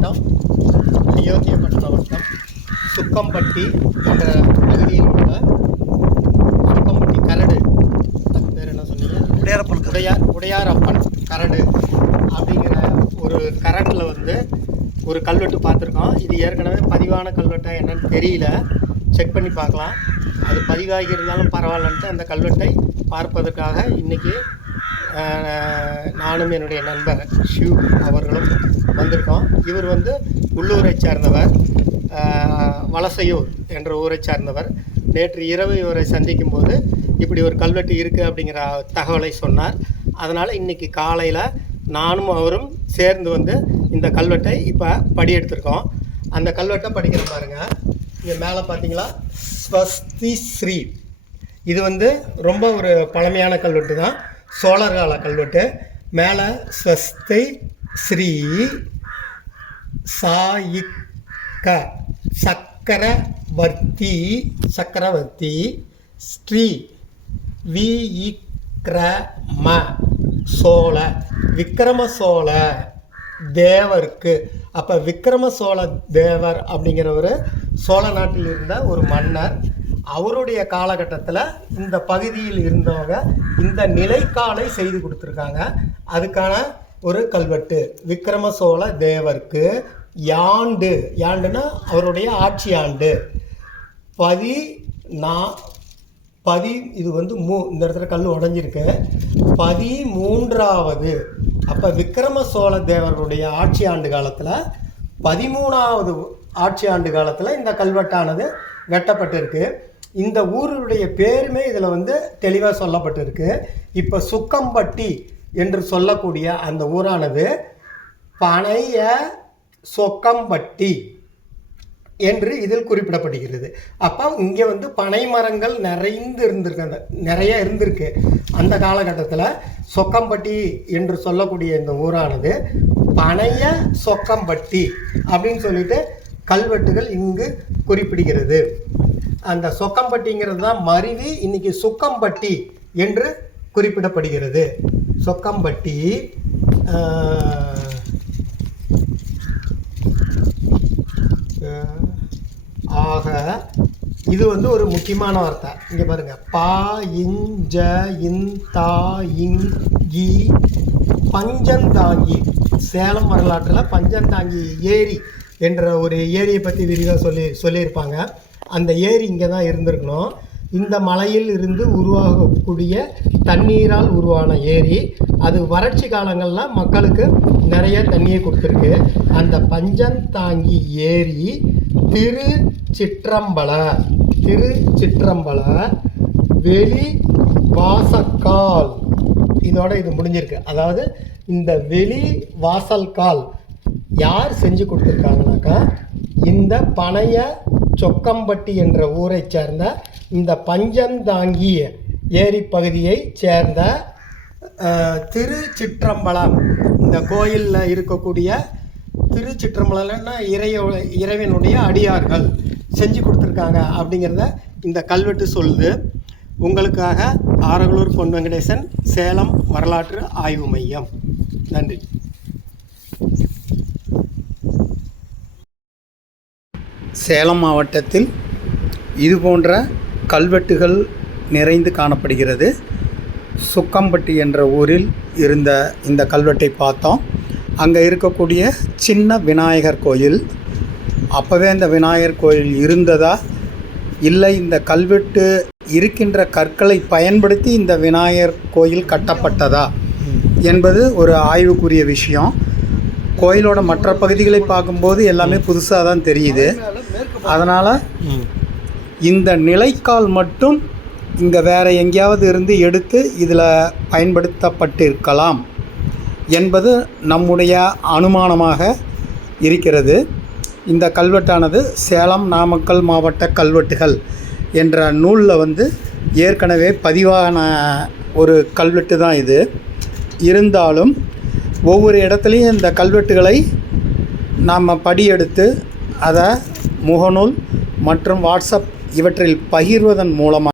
மாவட்டம் அயோத்தியாபட்டினம் வட்டம் சுக்கம்பட்டி என்ற பகுதியில் உள்ள சுக்கம்பட்டி கரடு, அது பேர் என்ன சொன்னீங்க? உடையாரப்பன் கரடு அப்படிங்கிற ஒரு கரட்டில் வந்து ஒரு கல்வெட்டு பார்த்துருக்கோம். இது ஏற்கனவே பதிவான கல்வெட்டா என்னன்னு தெரியல, செக் பண்ணி பார்க்கலாம். அது பதிவாகி இருந்தாலும் பரவாயில்லன்ட்டு அந்த கல்வெட்டை பார்ப்பதற்காக இன்றைக்கி நானும் என்னுடைய நண்பர் ஷிவ் அவர்களும் வந்திருக்கோம். இவர் வந்து உள்ளூரை சார்ந்தவர், வலசையூர் என்ற ஊரை சார்ந்தவர். நேற்று இரவு இவரை சந்திக்கும் போது இப்படி ஒரு கல்வெட்டு இருக்குது அப்படிங்கிற தகவலை சொன்னார். அதனால் இன்றைக்கி காலையில் நானும் அவரும் சேர்ந்து வந்து இந்த கல்வெட்டை இப்போ படி எடுத்திருக்கோம். அந்த கல்வெட்டை படிக்கிற பாருங்கள். இங்கே மேலே பார்த்தீங்களா, ஸ்வஸ்தி ஸ்ரீ. இது வந்து ரொம்ப ஒரு பழமையான கல்வெட்டு தான், சோழர் கால கல்வெட்டு. மேலே ஸ்வஸ்தி ஸ்ரீ சாயிக்க சக்கரவர்த்தி ஸ்ரீ விக்ரம சோழ தேவருக்கு. அப்போ விக்ரம சோழ தேவர் அப்படிங்கிற ஒரு சோழ நாட்டில் இருந்த ஒரு மன்னர். அவருடைய காலகட்டத்தில் இந்த பகுதியில் இருந்தவங்க இந்த நிலைக்காலை செய்து கொடுத்துருக்காங்க. அதுக்கான ஒரு கல்வெட்டு. விக்ரம சோழ தேவருக்கு யாண்டுனா அவருடைய ஆட்சி ஆண்டு இது வந்து இந்த இடத்துல கல் உடஞ்சிருக்கு, 13வது. அப்போ விக்ரம சோழ தேவருடைய ஆட்சி ஆண்டு காலத்தில் 13வது ஆட்சி ஆண்டு காலத்தில் இந்த கல்வெட்டானது வெட்டப்பட்டிருக்கு. இந்த ஊருடைய பேருமே இதில் வந்து தெளிவாக சொல்லப்பட்டிருக்கு. இப்போ சுக்கம்பட்டி என்று சொல்லக்கூடிய அந்த ஊரானது பனைய சொக்கம்பட்டி என்று இதில் குறிப்பிடப்படுகிறது. அப்போ இங்கே வந்து பனை மரங்கள் நிறைய இருந்திருக்கு. அந்த காலகட்டத்தில் சொக்கம்பட்டி என்று சொல்லக்கூடிய இந்த ஊரானது பனைய சொக்கம்பட்டி அப்படின்னு சொல்லிட்டு கல்வெட்டுகள் இங்கு குறிப்பிடுகிறது. அந்த சொக்கம்பட்டிங்கிறது தான் மருவி இன்னைக்கு சுக்கம்பட்டி என்று குறிப்பிடப்படுகிறது. சொக்கம்பட்டி. ஆக இது வந்து ஒரு முக்கியமான வார்த்தை. இங்கே பாருங்கள், பஞ்சந்தாங்கி. சேலம் வரலாற்றில் பஞ்சந்தாங்கி ஏரி என்ற ஒரு ஏரியை பற்றி விரிவாக சொல்லியிருப்பாங்க. அந்த ஏரி இங்கே தான் இருந்திருக்கணும். இந்த மலையில் இருந்து உருவாகக்கூடிய தண்ணீரால் உருவான ஏரி. அது வறட்சி காலங்களில் மக்களுக்கு நிறைய தண்ணியை கொடுத்துருக்கு. அந்த பஞ்சந்தாங்கி ஏரி திருச்சிற்றம்பல வெளி வாசக்கால். இதோட இது முடிஞ்சிருக்கு. அதாவது இந்த வெளி வாசல்கால் யார் செஞ்சு கொடுத்துருக்காங்கனாக்கா, இந்த பனைய சொக்கம்பட்டி என்ற ஊரை சேர்ந்த இந்த பஞ்சந்தாங்கி ஏரி பகுதியை சேர்ந்த திருச்சிற்றம்பலம். இந்த கோயிலில் இருக்கக்கூடிய திருச்சிற்றம்பலம்னா இறைவனுடைய அடியார்கள் செஞ்சு கொடுத்துருக்காங்க அப்படிங்கிறத இந்த கல்வெட்டு சொல்லுது. உங்களுக்காக ஆரகலூர் பொன் வெங்கடேசன், சேலம் வரலாற்று ஆய்வு மையம். நன்றி. சேலம் மாவட்டத்தில் இது போன்ற கல்வெட்டுகள் நிறைந்து காணப்படுகிறது. சுக்கம்பட்டி என்ற ஊரில் இருந்த இந்த கல்வெட்டை பார்த்தோம். அங்கே இருக்கக்கூடிய சின்ன விநாயகர் கோயில், அப்போவே இந்த விநாயகர் கோயில் இருந்ததா, இல்லை இந்த கல்வெட்டு இருக்கின்ற கற்களை பயன்படுத்தி இந்த விநாயகர் கோயில் கட்டப்பட்டதா என்பது ஒரு ஆய்வுக்குரிய விஷயம். கோயிலோட மற்ற பகுதிகளை பார்க்கும்போது எல்லாமே புதுசாக தான் தெரியுது. அதனால் இந்த நிலைக்கால் மட்டும் இங்கே வேறு எங்கேயாவது இருந்து எடுத்து இதில் பயன்படுத்தப்பட்டிருக்கலாம் என்பது நம்முடைய அனுமானமாக இருக்கிறது. இந்த கல்வெட்டானது சேலம் நாமக்கல் மாவட்ட கல்வெட்டுகள் என்ற நூலில் வந்து ஏற்கனவே பதிவான ஒரு கல்வெட்டு தான் இது. இருந்தாலும் ஒவ்வொரு இடத்துலையும் இந்த கல்வெட்டுகளை நாம் படியெடுத்து அதை முகநூல் மற்றும் வாட்ஸ்அப் இவற்றில் பகிர்வதன் மூலமாக